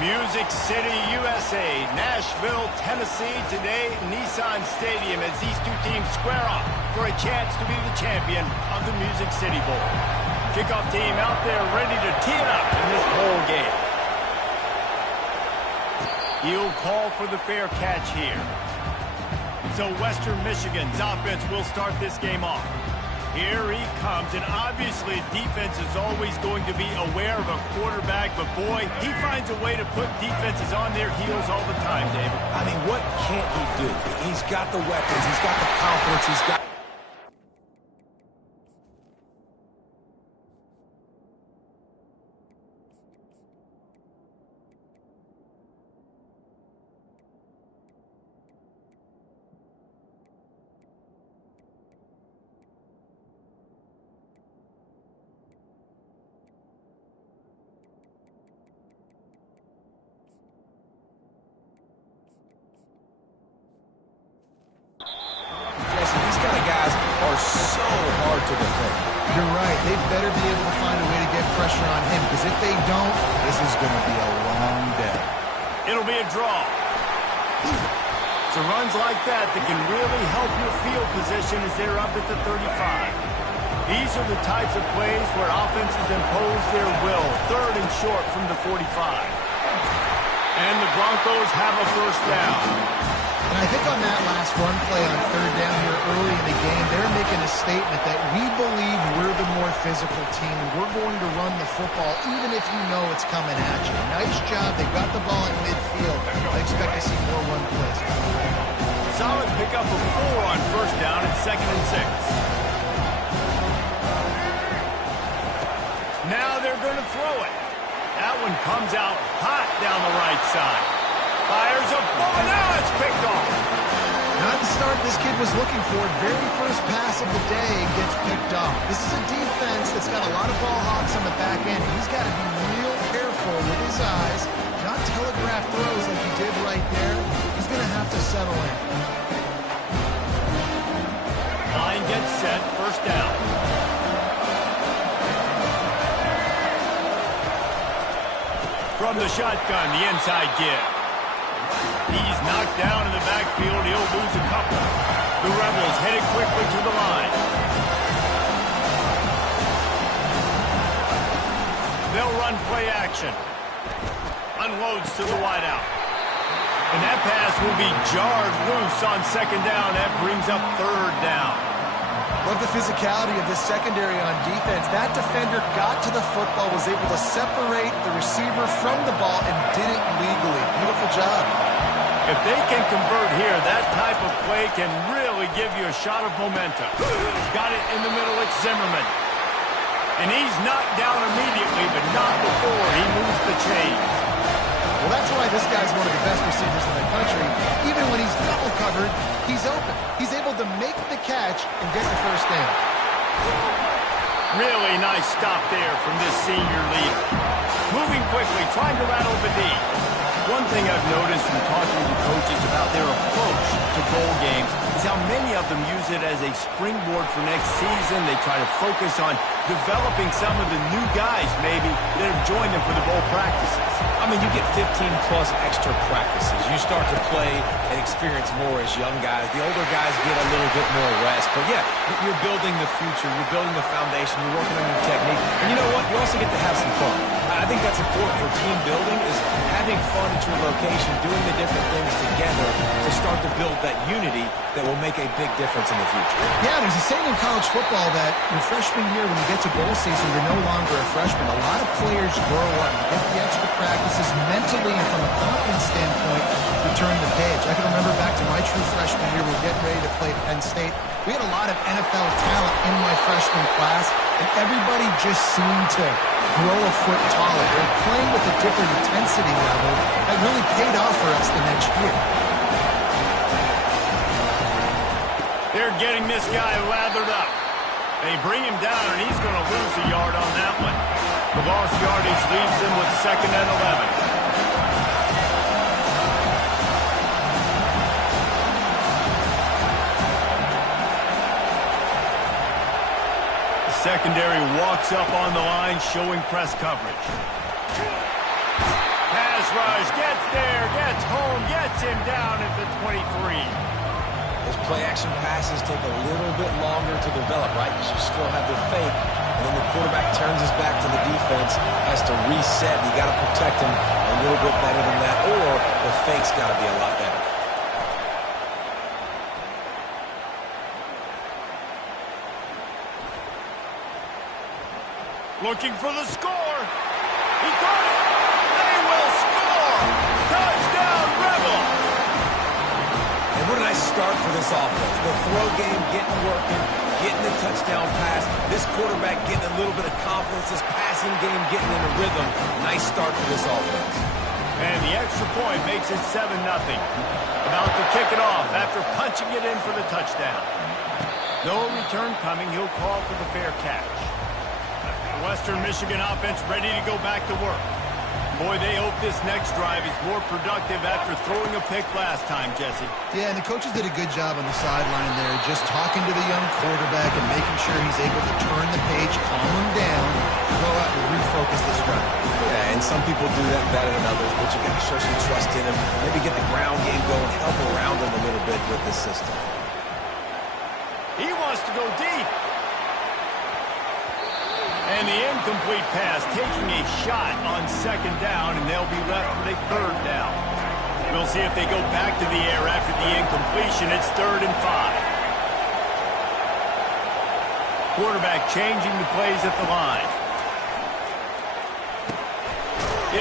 Music City, USA, Nashville, Tennessee, today Nissan Stadium as these two teams square off for a chance to be the champion of the Music City Bowl. Kickoff team out there ready to tee it up in this bowl game. He'll call for the fair catch here. So Western Michigan's offense will start this game off. Here he comes, and obviously defense is always going to be aware of a quarterback, but boy, he finds a way to put defenses on their heels all the time, David. I mean, what can't he do? He's got the weapons, he's got the confidence, he's got... so hard to defend. You're right. They better be able to find a way to get pressure on him, because if they don't, this is going to be a long day. It'll be a draw. So runs like that can really help your field position as they're up at the 35. These are the types of plays where offenses impose their will. Third and short from the 45. And the Broncos have a first down. And I think on that last run play on third down here early in the game, they're making a statement that we believe we're the more physical team. We're going to run the football even if you know it's coming at you. Nice job. They got the ball in midfield. I expect to see more run plays. Solid pickup of 4 on first down and 2nd and 6. Now they're going to throw it. That one comes out hot down the right side. Fires a ball, now it's picked off. Not the start this kid was looking for. Very first pass of the day gets picked off. This is a defense that's got a lot of ball hawks on the back end. He's got to be real careful with his eyes, not telegraph throws like he did right there. He's going to have to settle in. Line gets set, first down. From the shotgun, the inside give. He's knocked down in the backfield. He'll lose a couple. The Rebels headed quickly to the line. They'll run play action. Unloads to the wideout. And that pass will be jarred loose on 2nd down. That brings up 3rd down. Love the physicality of this secondary on defense. That defender got to the football, was able to separate the receiver from the ball, and did it legally. Beautiful job. If they can convert here, that type of play can really give you a shot of momentum. Got it in the middle, it's Zimmerman. And he's knocked down immediately, but not before he moves the chains. Well, that's why this guy's one of the best receivers in the country. Even when he's double covered, he's open. He's able to make the catch and get the first down. Really nice stop there from this senior leader. Moving quickly, trying to rattle the D. One thing I've noticed from talking to coaches about their approach to bowl games is how many of them use it as a springboard for next season. They try to focus on developing some of the new guys, maybe, that have joined them for the bowl practices. I mean, you get 15-plus extra practices. You start to play and experience more as young guys. The older guys get a little bit more rest. But, yeah, you're building the future. You're building the foundation. You're working on your technique. And you know what? You also get to have some fun. I think that's important for team building, is having fun at your location, doing the different things together to start to build that unity that will make a big difference in the future. Yeah, there's a saying in college football that your freshman year, when you get to bowl season, you're no longer a freshman. A lot of players grow up, get the extra practices mentally, and from a confidence standpoint, you turn the page. I can remember back to my true freshman year, we were getting ready to play Penn State. We had a lot of NFL talent in my freshman class, and everybody just seemed to grow a foot taller. They were playing with a different intensity level that really paid off for us the next year. They're getting this guy lathered up. They bring him down, and he's going to lose a yard on that one. The lost yardage leaves him with 2nd and 11. Secondary walks up on the line, showing press coverage. Pass pass rush. Gets there, gets home, gets him down at the 23. Those play-action passes take a little bit longer to develop, right? Because you still have the fake, and then the quarterback turns his back to the defense, has to reset. You got to protect him a little bit better than that, or the fake's got to be a lot better. Looking for the score. He got it. They will score. Touchdown, Rebel. And where did I start for this offense? The throw game getting working, getting the touchdown pass. This quarterback getting a little bit of confidence. This passing game getting in a rhythm. Nice start for this offense. And the extra point makes it 7-0. About to kick it off after punching it in for the touchdown. No return coming. He'll call for the fair catch. Western Michigan offense ready to go back to work. Boy, they hope this next drive is more productive after throwing a pick last time, Jesse. Yeah, and the coaches did a good job on the sideline there, just talking to the young quarterback and making sure he's able to turn the page, calm him down, and go out and refocus this drive. Yeah, and some people do that better than others, but you got to show some trust in him. Maybe get the ground game going, help around him a little bit with this system. He wants to go deep. And the incomplete pass taking a shot on second down, and they'll be left with a third down. We'll see if they go back to the air after the incompletion. It's 3rd and 5. Quarterback changing the plays at the line.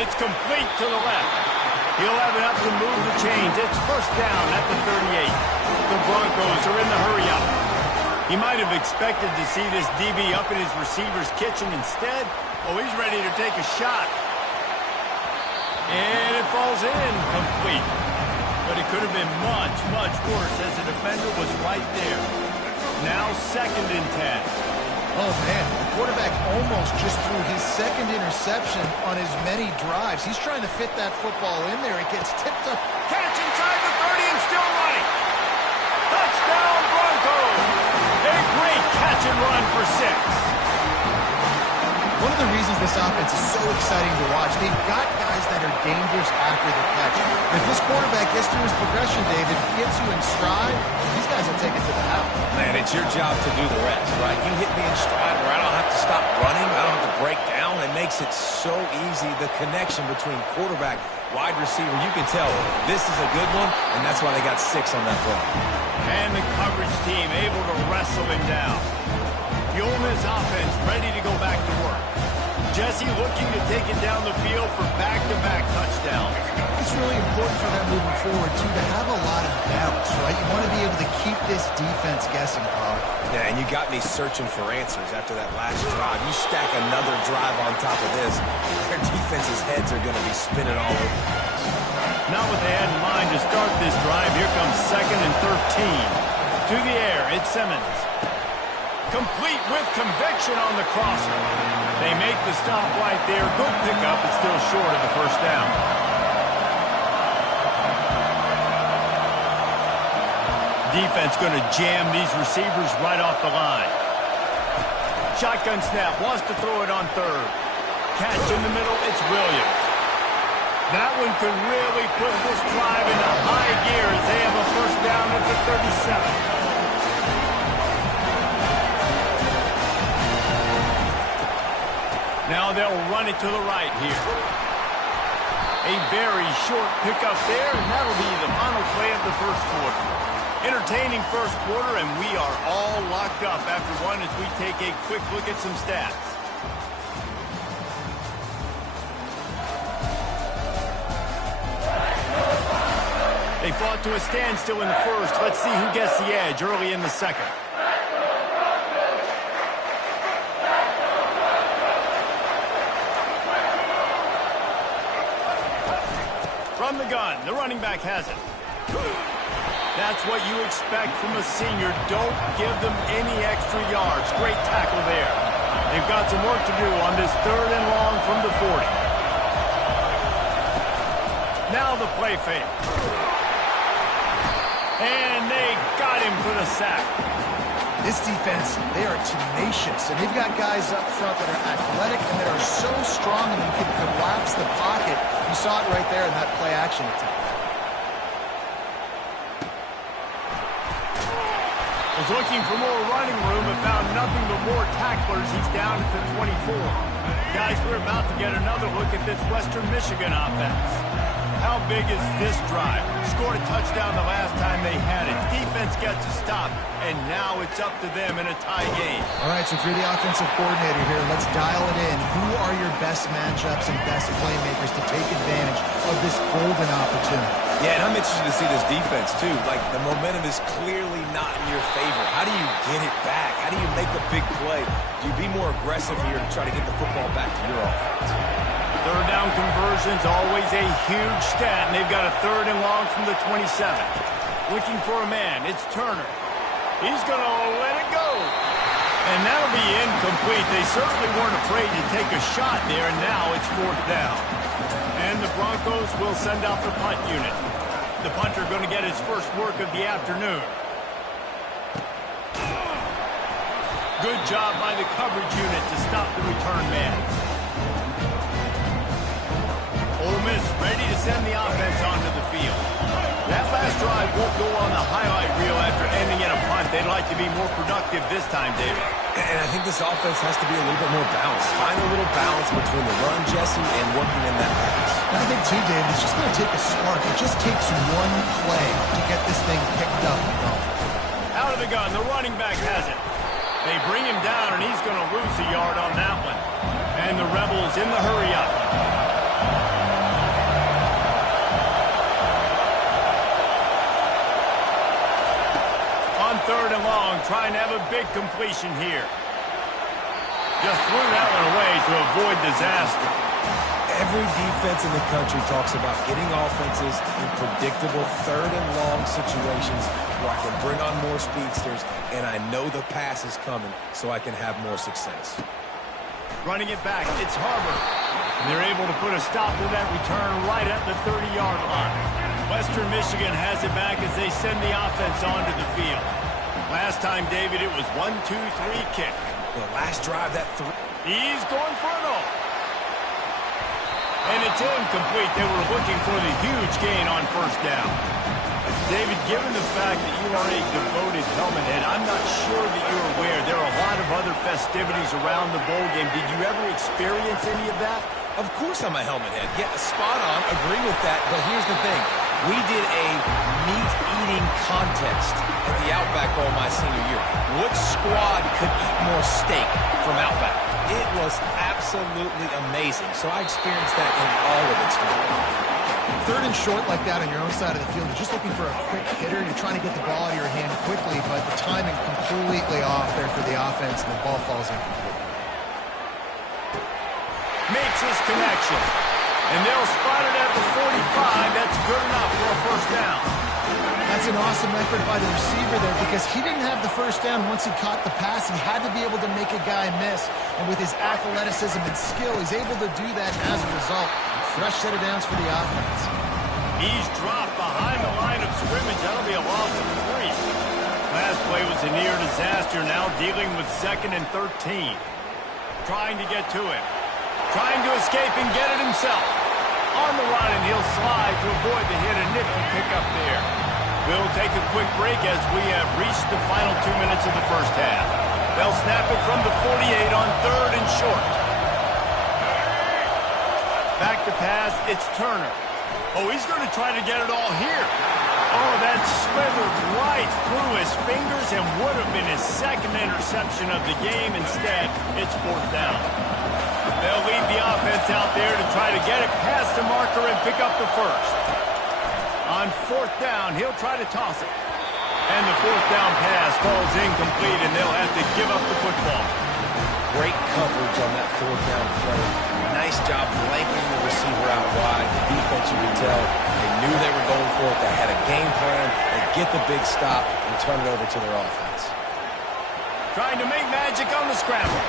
It's complete to the left. He'll have enough to move the chains. It's first down at the 38. The Broncos are in the hurry-up. He might have expected to see this DB up in his receiver's kitchen. Instead, oh, he's ready to take a shot. And it falls in complete. But it could have been much, much worse as the defender was right there. Now 2nd and 10. Oh, man, the quarterback almost just threw his second interception on as many drives. He's trying to fit that football in there. It gets tipped up. Catch inside the 30 and still running. Touchdown, Broncos. A great catch and run for 6. One of the reasons this offense is so exciting to watch, they've got guys that are dangerous after the catch. If this quarterback gets through his progression, David, gets you in stride, these guys will take it to the house. Man, it's your job to do the rest, right? You hit me in stride where I don't have to stop running, I don't have to break down. It makes it so easy, the connection between quarterback, wide receiver. You can tell this is a good one, and that's why they got 6 on that play. And the coverage team able to wrestle him down. The Ole Miss offense ready to go back to work. Jesse looking to take it down the field for back-to-back touchdowns. It's really important for them moving forward, too, to have a lot of balance, right? You want to be able to keep this defense guessing, Carl. Yeah, and you got me searching for answers after that last drive. You stack another drive on top of this, their defense's heads are going to be spinning all over. Not what they had in mind to start this drive. Here comes 2nd and 13. To the air, it's Simmons. Complete with conviction on the crosser. They make the stop right there. Good pickup, but still short of the first down. Defense going to jam these receivers right off the line. Shotgun snap, wants to throw it on 3rd. Catch in the middle, it's Williams. That one could really put this drive into high gear as they have a first down at the 37. Now they'll run it to the right here. A very short pickup there, and that'll be the final play of the first quarter. Entertaining first quarter, and we are all locked up after one as we take a quick look at some stats. They fought to a standstill in the first. Let's see who gets the edge early in the second. From the gun, the running back has it. That's what you expect from a senior. Don't give them any extra yards. Great tackle there. They've got some work to do on this 3rd and long from the 40. Now the play fake. And they got him for the sack. This defense, they are tenacious, and they've got guys up front that are athletic and that are so strong and can collapse the pocket You saw it right there in that play action attempt. Was looking for more running room and found nothing but more tacklers. He's down at the 24. Guys, we're about to get another look at this Western Michigan offense. How big is this drive? Scored a touchdown the last time they had it. Defense gets a stop, and now it's up to them in a tie game. All right, so if you're the offensive coordinator here, let's dial it in. Who are your best matchups and best playmakers to take advantage of this golden opportunity? Yeah, and I'm interested to see this defense, too. Like, the momentum is clearly not in your favor. How do you get it back? How do you make a big play? Do you be more aggressive here to try to get the football back to your offense? Third down conversion's always a huge stat, and they've got a 3rd and long from the 27. Looking for a man. It's Turner. He's going to let it go. And that'll be incomplete. They certainly weren't afraid to take a shot there, and now it's 4th down. And the Broncos will send out the punt unit. The punter going to get his first work of the afternoon. Good job by the coverage unit to stop the return man. Ole Miss ready to send the offense onto the field. That last drive won't go on the highlight reel after ending in a punt. They'd like to be more productive this time, David. And I think this offense has to be a little bit more balanced. Find a little balance between the run, Jesse, and working in that pass. I think, too, David, it's just going to take a spark. It just takes one play to get this thing picked up and going. Out of the gun, the running back has it. They bring him down, and he's going to lose a yard on that one. And the Rebels in the hurry-up. On 3rd and long, trying to have a big completion here. Just threw that one away to avoid disaster. Every defense in the country talks about getting offenses in predictable 3rd and long situations where I can bring on more speedsters and I know the pass is coming so I can have more success. Running it back, it's Harbor. And they're able to put a stop to that return right at the 30-yard line. Western Michigan has it back as they send the offense onto the field. Last time, David, it was 1-2-3 kick. The last drive, that He's going for it all. And it's incomplete. They were looking for the huge gain on 1st down. David, given the fact that you are a devoted helmet head, I'm not sure that you're aware there are a lot of other festivities around the bowl game. Did you ever experience any of that? Of course I'm a helmet head. Yeah, spot on. Agree with that. But here's the thing. We did a meat-eating contest at the Outback Bowl my senior year. Which squad could eat more steak from Outback? It was absolutely amazing. So I experienced that in all of its glory. 3rd and short like that on your own side of the field, you're just looking for a quick hitter. You're trying to get the ball out of your hand quickly, but the timing completely off there for the offense, and the ball falls incomplete. Makes his connection. And they'll spot it at the 45. That's good enough for a 1st down. That's an awesome effort by the receiver there because he didn't have the 1st down once he caught the pass. He had to be able to make a guy miss. And with his athleticism and skill, he's able to do that as a result. Fresh set of downs for the offense. He's dropped behind the line of scrimmage. That'll be a loss of 3. Last play was a near disaster. Now dealing with 2nd and 13. Trying to get to him. Trying to escape and get it himself. On the run, and he'll slide to avoid the hit. A nifty pickup there. We'll take a quick break as we have reached the final 2 minutes of the 1st half. They'll snap it from the 48 on 3rd and short. Back to pass, it's Turner. Oh, he's going to try to get it all here. Oh, that slithered right through his fingers and would have been his 2nd interception of the game. Instead, it's 4th down. They'll lead the offense out there to try to get it past the marker and pick up the 1st. On 4th down, he'll try to toss it. And the 4th down pass falls incomplete, and they'll have to give up the football. Great coverage on that 4th down play. Nice job blanketing the receiver out wide. The defense, you can tell, they knew they were going for it. They had a game plan. They get the big stop and turn it over to their offense. Trying to make magic on the scramble.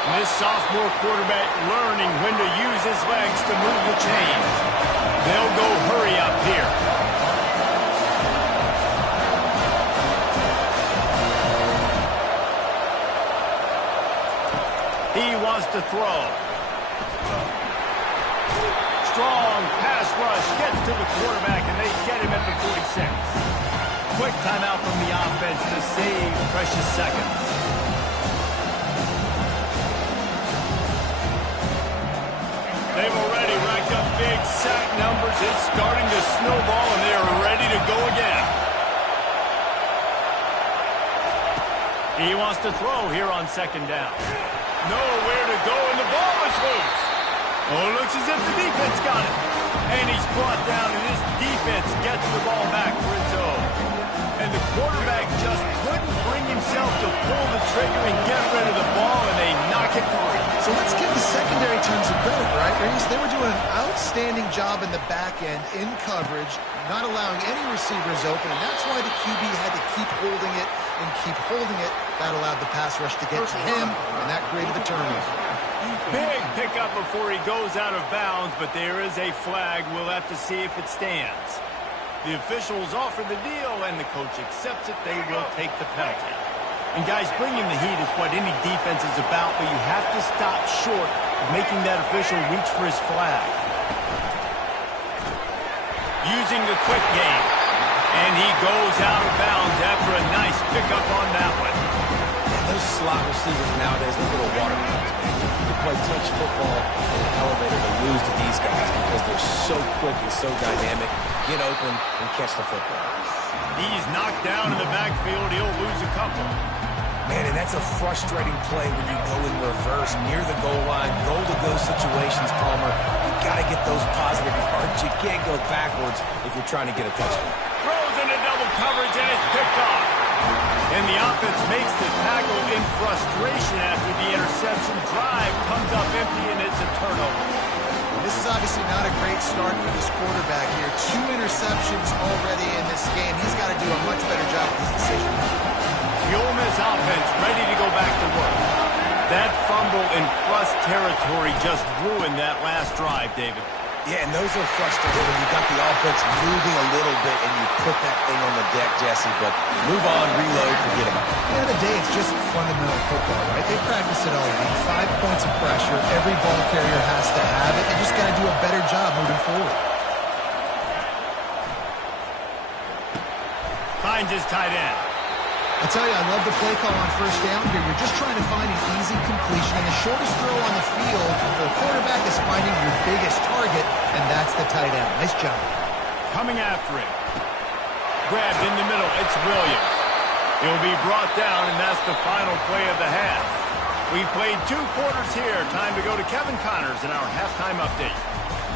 And this sophomore quarterback learning when to use his legs to move the chains. They'll go hurry up here. He wants to throw. strong pass rush gets to the quarterback, and they get him at the 46. Quick timeout from the offense to save precious seconds. They've already racked up big sack numbers. It's starting to snowball, and they are ready to go again. He wants to throw here on second down. Nowhere to go, and the ball is loose. Oh, it looks as if the defense got it. And he's brought down, and this defense gets the ball back for its own. And the quarterback just couldn't bring himself to pull the trigger and get rid of the ball, and they knock it free. So let's give the secondary team some credit, right, Reese? They were doing an outstanding job in the back end, in coverage, not allowing any receivers open, and that's why the QB had to keep holding it and keep holding it. That allowed the pass rush to get to him, and that created the turnover. Big pickup before he goes out of bounds, but there is a flag. We'll have to see if it stands. The officials offer the deal, and the coach accepts it. They will take the penalty. And, guys, bringing the heat is what any defense is about, but you have to stop short of making that official reach for his flag. Using the quick game. And he goes out of bounds after a nice pickup on that one. And those slot receivers nowadays, they're little water bottles, man. You can play touch football in an elevator to lose to these guys because they're so quick and so dynamic. Get open and catch the football. He's knocked down in the backfield. He'll lose a couple. Man, and that's a frustrating play when you go in reverse near the goal line, goal-to-go situations, Palmer. You got to get those positive yards. You can't go backwards if you're trying to get a touchdown. Throws into double coverage, and it's picked off. And the offense makes the tackle in frustration after the interception. Drive comes up empty, and it's a turnover. This is obviously not a great start for this quarterback here. 2 interceptions already in this game. He's got to do a much better job with his decision. The Ole Miss offense ready to go back to work. That fumble in plus territory just ruined that last drive, David. Yeah, and those are frustrating when you got the offense moving a little bit and you put that thing on the deck, Jesse. But move on, reload, forget about it. At the end of the day, it's just fundamental football, right? They practice it all week. 5 points of pressure. Every ball carrier has to have it. They just got to do a better job moving forward. Finds his tight end. I tell you, I love the play call on first down here. You're just trying to find an easy completion, and the shortest throw on the field for a quarterback is finding your biggest target, and that's the tight end. Nice job. Coming after him. Grabbed in the middle. It's Williams. He'll be brought down, and that's the final play of the half. We've played 2 quarters here. Time to go to Kevin Connors in our halftime update.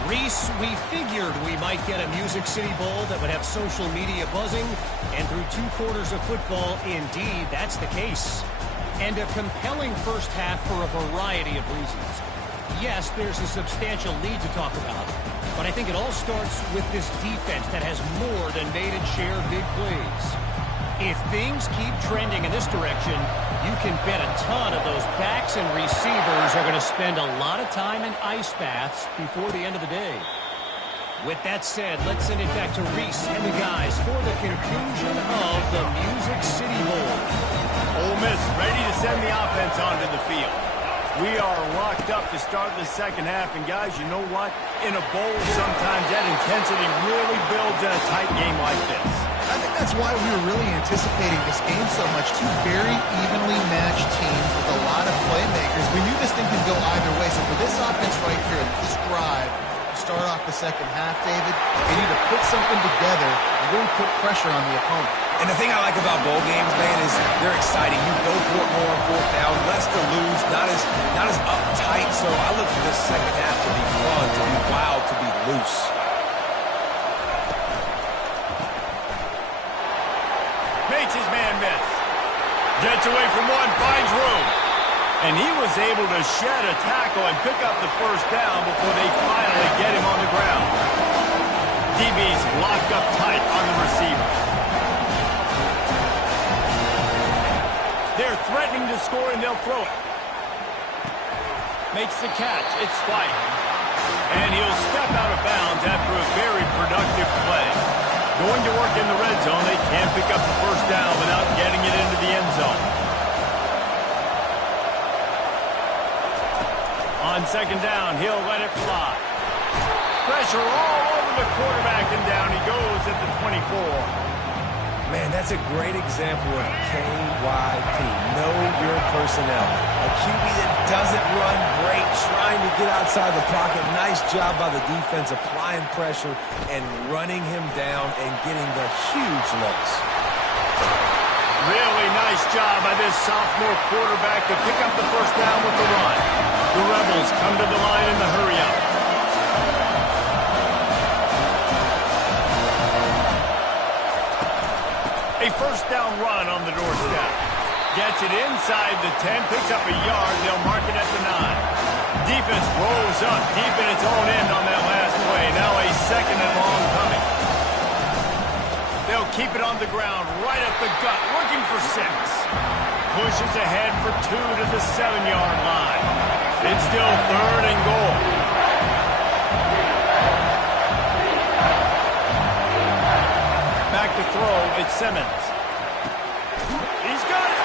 Reese, we figured we might get a Music City Bowl that would have social media buzzing, and through 2 quarters of football, indeed, that's the case. And a compelling first half for a variety of reasons. Yes, there's a substantial lead to talk about, but I think it all starts with this defense that has more than made its share of big plays. If things keep trending in this direction, you can bet a ton of those backs and receivers are going to spend a lot of time in ice baths before the end of the day. With that said, let's send it back to Reese and the guys for the conclusion of the Music City Bowl. Ole Miss ready to send the offense onto the field. We are locked up to start the second half, and guys, you know what? In a bowl, sometimes that intensity really builds in a tight game like this. I think that's why we were really anticipating this game so much. 2 very evenly matched teams with a lot of playmakers. We knew this thing could go either way. So for this offense right here, this drive, to start off the second half, David, they need to put something together and really put pressure on the opponent. And the thing I like about bowl games, man, is they're exciting. You go for it more on 4th down, less to lose, not as uptight. So I look for this second half to be fun, to be wild, to be loose. Makes his man miss. Gets away from one, finds room. And he was able to shed a tackle and pick up the first down before they finally get him on the ground. DB's locked up tight on the receiver. They're threatening to score, and they'll throw it. Makes the catch. It's White. And he'll step out of bounds after a very productive play. Going to work in the red zone. They can't pick up the first down without getting it into the end zone. On second down, he'll let it fly. Pressure all over the quarterback, and down he goes at the 24. Man, that's a great example of KYP. Know your personnel. A QB that doesn't run great, trying to get outside the pocket. Nice job by the defense applying pressure and running him down and getting the huge loss. Really nice job by this sophomore quarterback to pick up the first down with the run. The Rebels come to the line in the hurry-up. A first down run on the doorstep. Gets it inside the 10, picks up a yard. They'll mark it at the 9. Defense rolls up deep in its own end on that last play. Now a second and long coming. They'll keep it on the ground, right up the gut, looking for 6. Pushes ahead for 2 to the 7-yard line. It's still third and goal. Back to throw, it's Simmons. He's got it.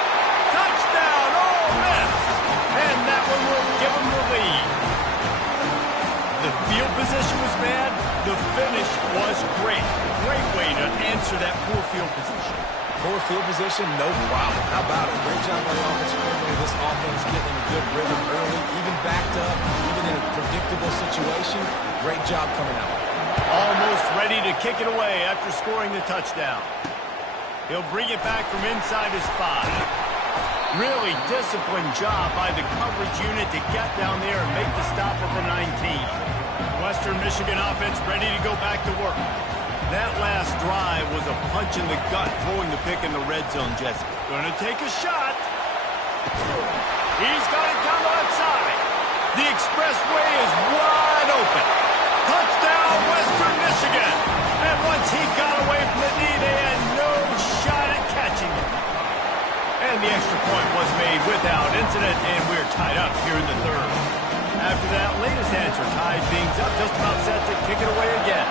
Touchdown, Ole Miss. And that one will give him the lead. The field position was bad. The finish was great. Great way to answer that poor field position. Poor field position, no problem. How about it? Great job by the offensive coordinator. This offense getting in a good rhythm early, even backed up, even in a predictable situation. Great job coming out. Almost ready to kick it away after scoring the touchdown. He'll bring it back from inside his 5. Really disciplined job by the coverage unit to get down there and make the stop at the 19. Western Michigan offense ready to go back to work. That last drive was a punch in the gut, throwing the pick in the red zone, Jesse. Gonna take a shot. He's got it down the left side. The expressway is wide open. Touchdown, Western Michigan. And once he got away from the knee, they had no shot at catching him. And the extra point was made without incident, and we're tied up here in the third. After that latest answer, tied things up, just about set to kick it away again.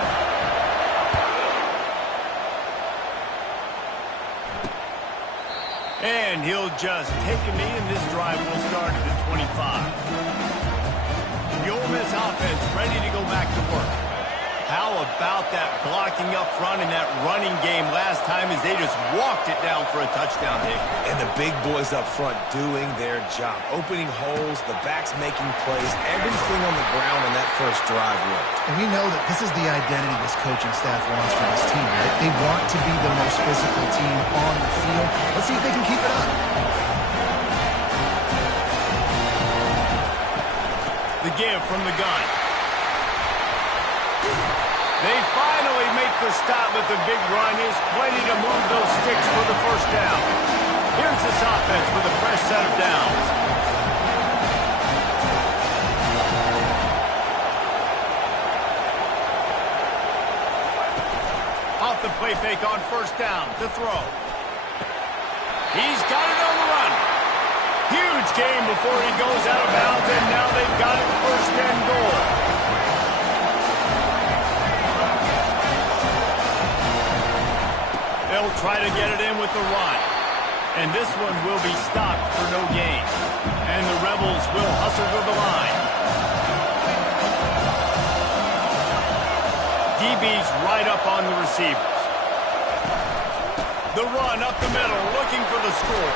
And he'll just take a knee, and this drive will start at the 25. The Ole Miss offense ready to go back to work. How about that blocking up front in that running game last time as they just walked it down for a touchdown hit? And the big boys up front doing their job. Opening holes, the backs making plays, everything on the ground on that first drive worked. And we know that this is the identity this coaching staff wants for this team, right? They want to be the most physical team on the field. Let's see if they can keep it up. The give from the gun. They finally make the stop, but the big run is plenty to move those sticks for the first down. Here's this offense with a fresh set of downs. Off the play fake on first down to throw. He's got it on the run. Huge game before he goes out of bounds, and now they've got it first and goal. They'll try to get it in with the run. And this one will be stopped for no gain. And the Rebels will hustle to the line. DB's right up on the receivers. The run up the middle, looking for the score.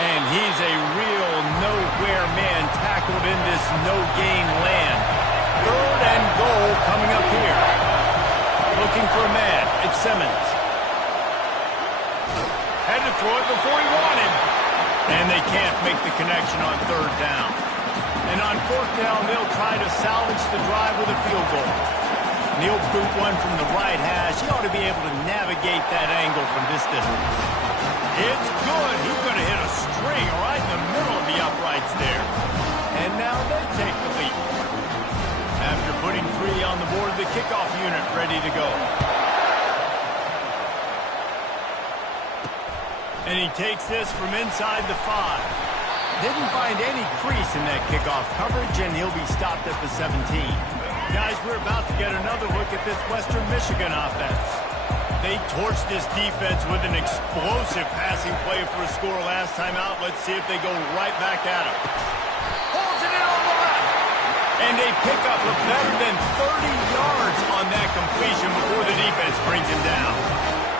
And he's a real nowhere man tackled in this no-gain land. Third and goal coming up here. Looking for a man. It's Simmons. Had to throw it before he wanted. And they can't make the connection on third down. And on fourth down, they'll try to salvage the drive with a field goal. And he'll boot one from the right hash. He ought to be able to navigate that angle from this distance. It's good. He's going to hit a string right in the middle of the uprights there. And now they take the lead. After putting 3 on the board, the kickoff unit ready to go. And he takes this from inside the 5. Didn't find any crease in that kickoff coverage, and he'll be stopped at the 17. Guys, we're about to get another look at this Western Michigan offense. They torched this defense with an explosive passing play for a score last time out. Let's see if they go right back at him. Pulls it in on the left. And they pick up a better than 30 yards on that completion before the defense brings him down.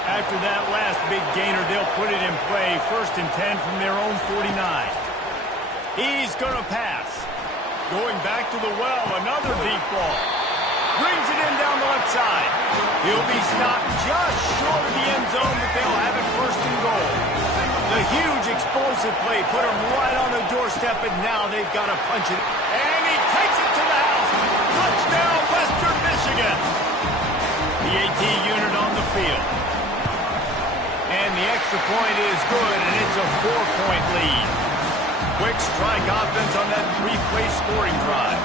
After that last big gainer, they'll put it in play, 1st and 10 from their own 49. He's going to pass. Going back to the well, another deep ball. Brings it in down the left side. He'll be stopped just short of the end zone, but they'll have it 1st and goal. The huge explosive play put him right on the doorstep, and now they've got to punch it. And he takes it to the house. Touchdown, Western Michigan. The AT unit on the field. And the extra point is good, and it's a 4-point lead. Quick strike offense on that 3-play scoring drive.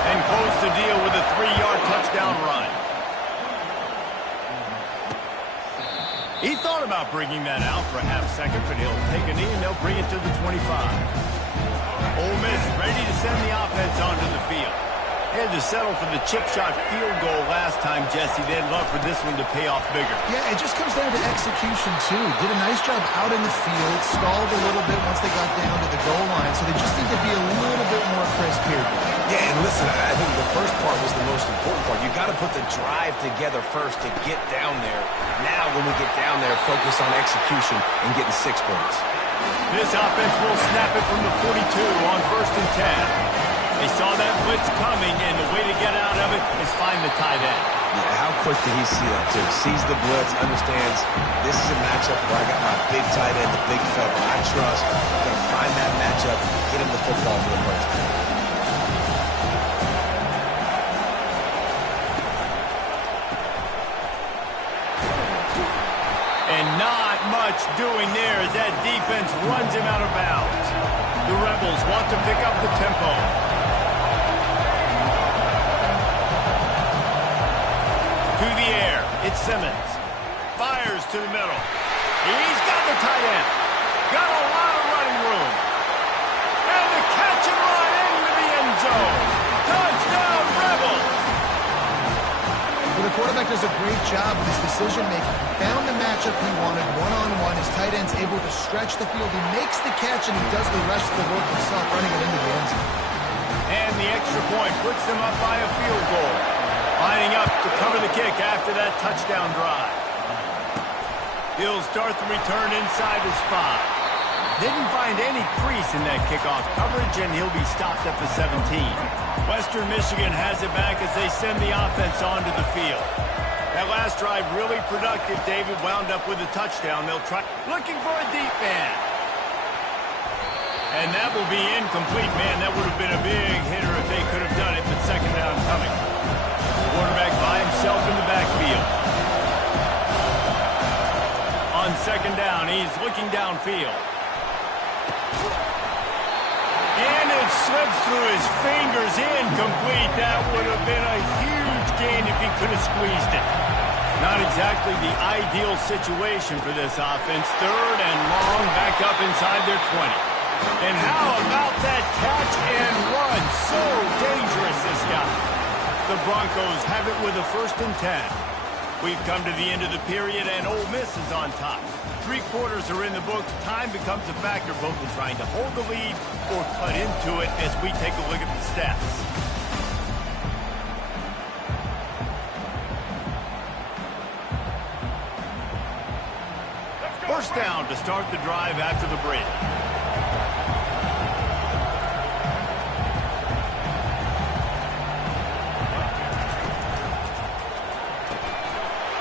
And close the deal with a 3-yard touchdown run. He thought about bringing that out for a half-second, but he'll take a knee and they'll bring it to the 25. Ole Miss ready to send the offense onto the field. They had to settle for the chip shot field goal last time, Jesse. They'd love for this one to pay off bigger. Yeah, it just comes down to execution, too. Did a nice job out in the field, stalled a little bit once they got down to the goal line, so they just need to be a little bit more crisp here. Yeah, and listen, I think the first part was the most important part. You got to put the drive together first to get down there. Now, when we get down there, focus on execution and getting 6 points. This offense will snap it from the 42 on 1st and 10. They saw that blitz coming, and the way to get out of it is find the tight end. Yeah, how quick did he see that, too? Sees the blitz, understands this is a matchup where I got my big tight end, the big fella I trust. I'm going to find that matchup, get him the football for the first time. And not much doing there as that defense runs him out of bounds. The Rebels want to pick up the tempo. To the air, it's Simmons. Fires to the middle. He's got the tight end. Got a lot of running room. And the catch and run into the end zone. Touchdown, Rebels! Well, the quarterback does a great job with his decision-making. Found the matchup he wanted, one-on-one. His tight end's able to stretch the field. He makes the catch, and he does the rest of the work himself, running it into the end zone. And the extra point puts them up by a field goal. Lining up to cover the kick after that touchdown drive. He'll start the return inside his spot. Didn't find any crease in that kickoff coverage, and he'll be stopped at the 17. Western Michigan has it back as they send the offense onto the field. That last drive really productive. David wound up with a touchdown. They'll try looking for a deep man. And that will be incomplete, man. That would have been a big hitter if they could have done it, but 2nd down coming. Quarterback by himself in the backfield. On 2nd down, he's looking downfield. And it slips through his fingers, incomplete. That would have been a huge gain if he could have squeezed it. Not exactly the ideal situation for this offense. 3rd and long, back up inside their 20. And how about that catch and run? So dangerous, this guy. The Broncos have it with a 1st and 10. We've come to the end of the period, and Ole Miss is on top. 3 quarters are in the books. Time becomes a factor, both in trying to hold the lead or cut into it as we take a look at the stats. First down to start the drive after the break.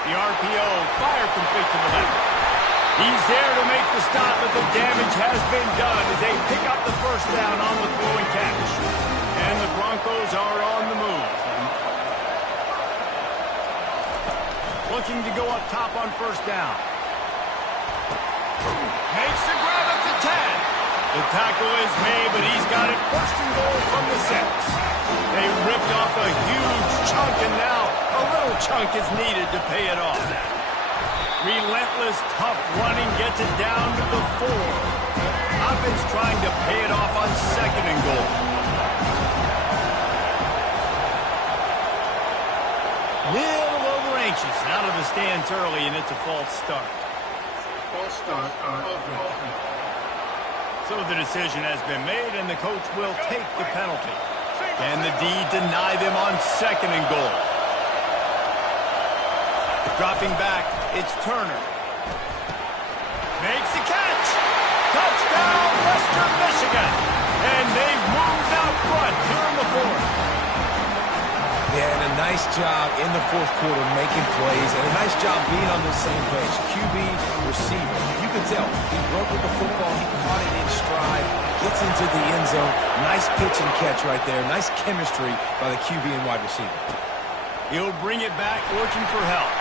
The RPO, fire complete to the left. He's there to make the stop, but the damage has been done as they pick up the 1st down on the throw and catch. And the Broncos are on the move. Looking to go up top on 1st down. Makes the grab at the 10. The tackle is made, but he's got it 1st and goal from the 6. They ripped off a huge chunk, and now a little chunk is needed to pay it off. Relentless, tough running gets it down to the 4. Offense trying to pay it off on 2nd and goal. Little over anxious, out of the stands early, and it's a false start. False start. So the decision has been made, and the coach will take the penalty. Can the D deny them on 2nd and goal? Dropping back, it's Turner. Makes the catch. Touchdown, Western Michigan. And they've moved out front here in the 4th. Yeah, and a nice job in the 4th quarter making plays, and a nice job being on the same page. QB, receiver. You can tell he broke with the football. He caught it in stride, gets into the end zone. Nice pitch and catch right there. Nice chemistry by the QB and wide receiver. He'll bring it back, looking for help.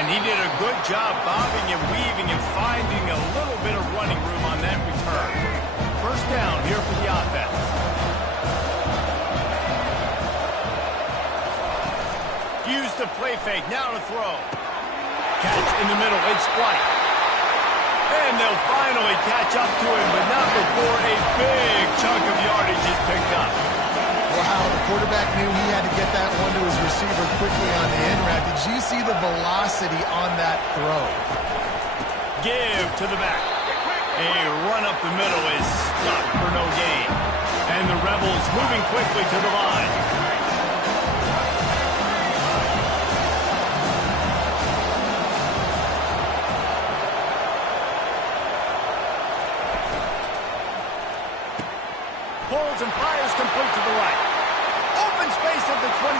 And he did a good job bobbing and weaving and finding a little bit of running room on that return. First down here for the offense. Use the play fake, now to throw. Catch in the middle, it's White. And they'll finally catch up to him, but not before a big chunk of yardage is picked up. Wow, the quarterback knew he had to get that one to his receiver quickly on the in route. Did you see the velocity on that throw? Give to the back. A run up the middle is stopped for no gain. And the Rebels moving quickly to the line. Pulls and fires complete to the right. Open space at the 25.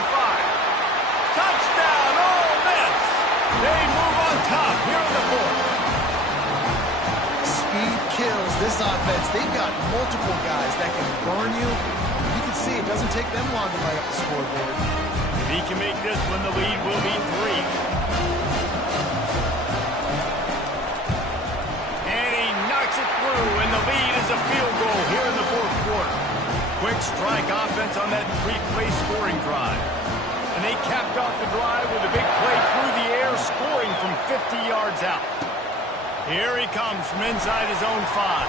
Touchdown, Ole Miss. They move on top here in the 4th. Speed kills this offense. They've got multiple guys that can burn you. You can see it doesn't take them long to light up the scoreboard. If he can make this one, the lead will be 3. And he knocks it through, and the lead is a field goal here in the 4th quarter. Quick strike offense on that 3-play scoring drive. And they capped off the drive with a big play through the air, scoring from 50 yards out. Here he comes from inside his own 5.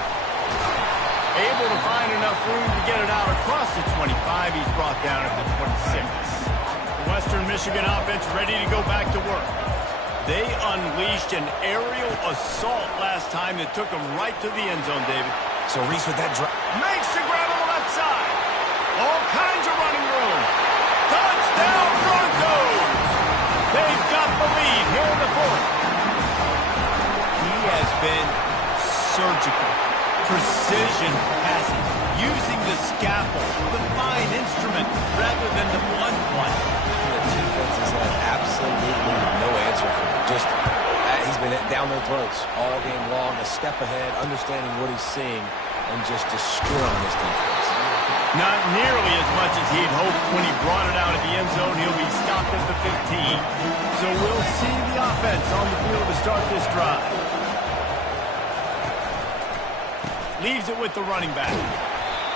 Able to find enough room to get it out across the 25. He's brought down at the 26. The Western Michigan offense ready to go back to work. They unleashed an aerial assault last time that took them right to the end zone, David. So Reese with that drop. Makes the grab on the left side. All kinds of running room. Touchdown Broncos! They've got the lead here in the 4th. He has been surgical. Precision passes. Using the scalpel, the fine instrument, rather than the blunt one. The defense has had absolutely no answer for him. Just, he's been down their throats all game long, a step ahead, understanding what he's seeing, and just destroying this defense. Not nearly as much as he'd hoped when he brought it out of the end zone. He'll be stopped at the 15. So we'll see the offense on the field to start this drive. Leaves it with the running back.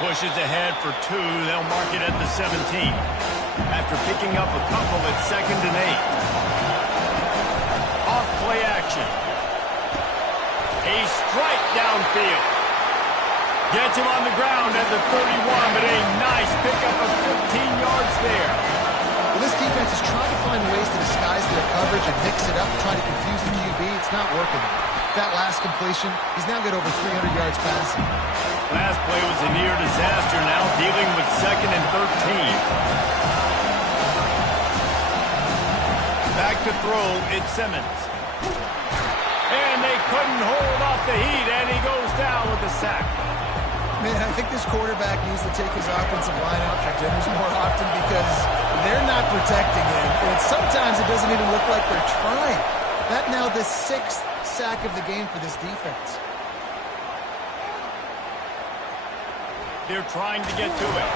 Pushes ahead for 2. They'll mark it at the 17. After picking up a couple at 2nd and 8. Off play action. A strike downfield. Gets him on the ground at the 31, but a nice pickup of 15 yards there. Well, this defense is trying to find ways to disguise their coverage and mix it up, trying to confuse the QB. It's not working. That last completion, he's now got over 300 yards passing. Last play was a near disaster, now dealing with 2nd and 13. Back to throw, it's Simmons. And they couldn't hold off the heat, and he goes down with the sack. Man, I think this quarterback needs to take his offensive line out for dinners more often because they're not protecting him. And sometimes it doesn't even look like they're trying. That now the 6th sack of the game for this defense. They're trying to get to it.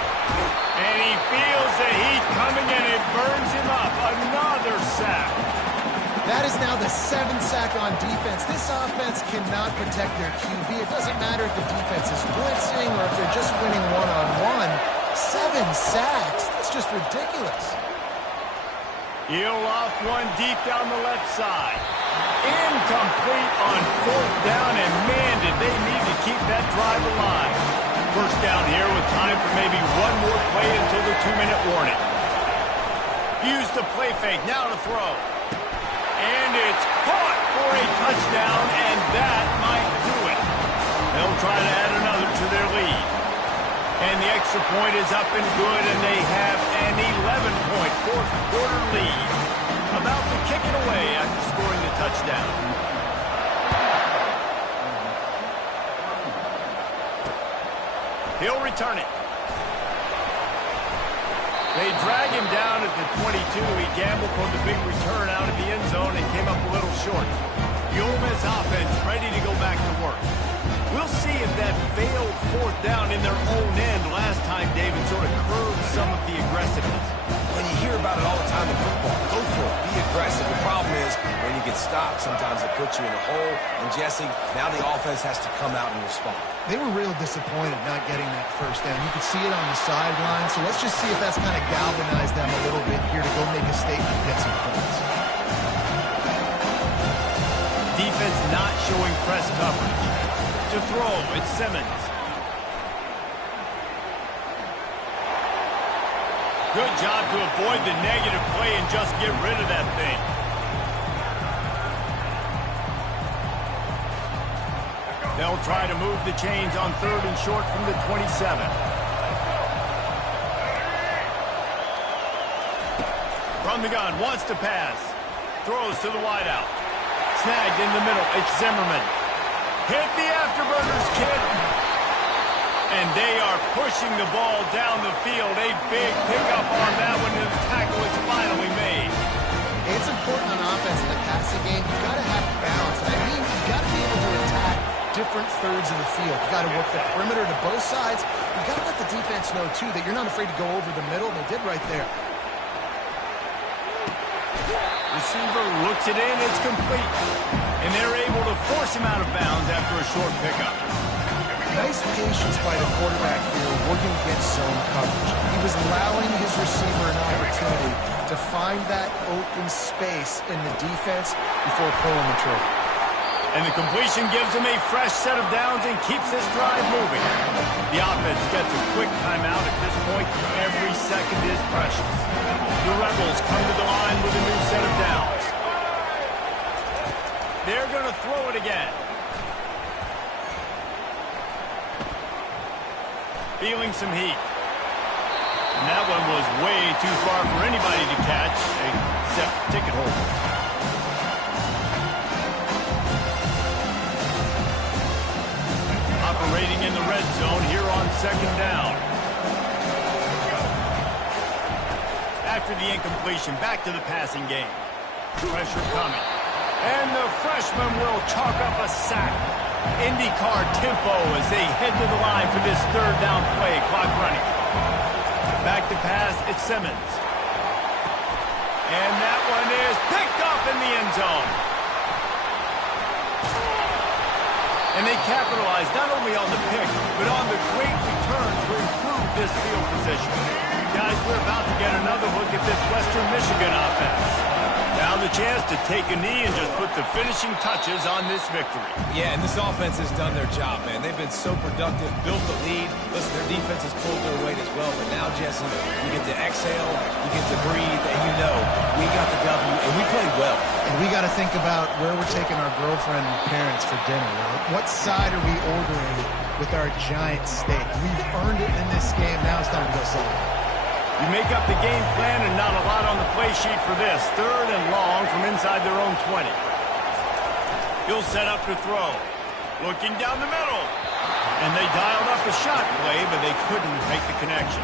And he feels the heat coming, and it burns him up. Another sack. That is now the 7th sack on defense. This offense cannot protect their QB. It doesn't matter if the defense is blitzing or if they're just winning one-on-one. 7 sacks. That's just ridiculous. He'll off one deep down the left side. Incomplete on 4th down, and man, did they need to keep that drive alive. First down here with time for maybe one more play until the 2-minute warning. Use the play fake, now to throw. And it's caught for a touchdown, and that might do it. They'll try to add another to their lead. And the extra point is up and good, and they have an 11-point fourth-quarter lead. About to kick it away after scoring the touchdown. He'll return it. They drag him down at the 22. He gambled for the big return out of the end zone and came up a little short. The Ole Miss offense ready to go back to work. We'll see if that failed fourth down in their own end last time, David, sort of curbed some of the aggressiveness. When you hear about it all the time in football, go for it, be aggressive. The problem is when you get stopped, sometimes it puts you in a hole. And Jesse, now the offense has to come out and respond. They were real disappointed not getting that first down. You could see it on the sideline. So let's just see if that's kind of galvanized them a little bit here to go make a statement and get some points. Defense not showing press coverage. To throw, it's Simmons. Good job to avoid the negative play and just get rid of that thing. They'll try to move the chains on 3rd and short from the 27. From the gun, wants to pass. Throws to the wideout. Snagged in the middle, it's Zimmerman. Hit the afterburners, kid. And they are pushing the ball down the field. A big pickup on that one, and the tackle is finally made. It's important on offense in the passing game. You've got to have balance. I mean, you've got to be able to attack different thirds of the field. You've got to work the perimeter to both sides. You've got to let the defense know, too, that you're not afraid to go over the middle. They did right there. Receiver looks it in, it's complete. And they're able to force him out of bounds after a short pickup. Nice patience by the quarterback here working against zone coverage. He was allowing his receiver an opportunity to find that open space in the defense before pulling the trigger. And the completion gives him a fresh set of downs and keeps this drive moving. The offense gets a quick timeout at this point. Every second is precious. The Rebels come to the line with a new set of downs. They're going to throw it again. Feeling some heat. And that one was way too far for anybody to catch, except ticket holders. Operating in the red zone here on 2nd down. After the incompletion, back to the passing game. Pressure coming. And the freshman will chalk up a sack. IndyCar tempo as they head to the line for this 3rd down play. Clock running. Back to pass, it's Simmons. And that one is picked off in the end zone. And they capitalize not only on the pick, but on the great return to improve this field position. Guys, we're about to get another look at this Western Michigan offense. Now the chance to take a knee and just put the finishing touches on this victory. Yeah, and this offense has done their job, man. They've been so productive, built the lead. Listen, their defense has pulled their weight as well. But now, Jesse, you get to exhale, you get to breathe, and you know we got the W, and we played well. And we got to think about where we're taking our girlfriend and parents for dinner. Right? What side are we ordering with our giant steak? We've earned it in this game. Now it's time to go celebrate. You make up the game plan and not a lot on the play sheet for this. 3rd and long from inside their own 20. He'll set up to throw. Looking down the middle. And they dialed up a shot play, but they couldn't make the connection.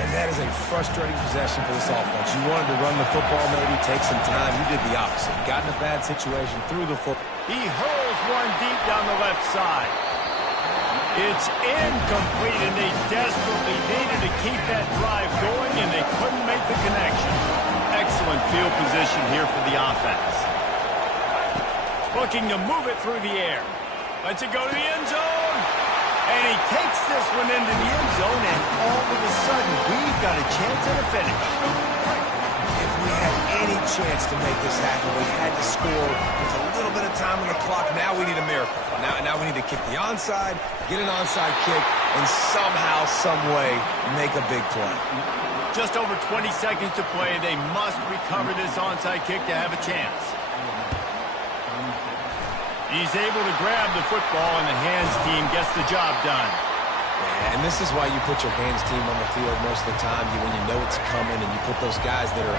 And that is a frustrating possession for this offense. You wanted to run the football, maybe take some time. You did the opposite. Got in a bad situation, threw the football. He hurls one deep down the left side. It's incomplete, and they desperately needed to keep that drive going, and they couldn't make the connection. Excellent field position here for the offense. Looking to move it through the air. Lets it go to the end zone. And he takes this one into the end zone, and all of a sudden, we've got a chance at a finish. If we had any chance to make this happen, we had to score. There's a little bit of time on the clock. Now we need a miracle. Now we need to kick the onside, get an onside kick, and somehow, some way, make a big play. Just over 20 seconds to play. They must recover this onside kick to have a chance. He's able to grab the football, and the hands team gets the job done. And this is why you put your hands team on the field most of the time. When you know it's coming, and you put those guys that are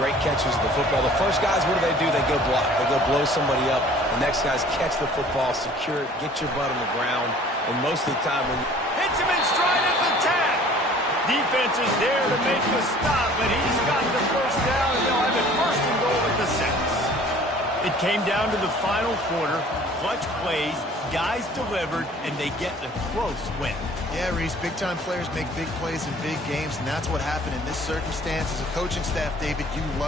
great catchers of the football. The first guys, what do? They go block. They go blow somebody up. The next guys catch the football, secure it, get your butt on the ground. And most of the time when you hits him in stride at the tap. Defense is there to make the stop, but he's got the first down, and they'll have it first and goal at the 6. It came down to the final quarter. Clutch plays, guys delivered, and they get a close win. Yeah, Reese, big-time players make big plays in big games, and that's what happened in this circumstance. As a coaching staff, David, you love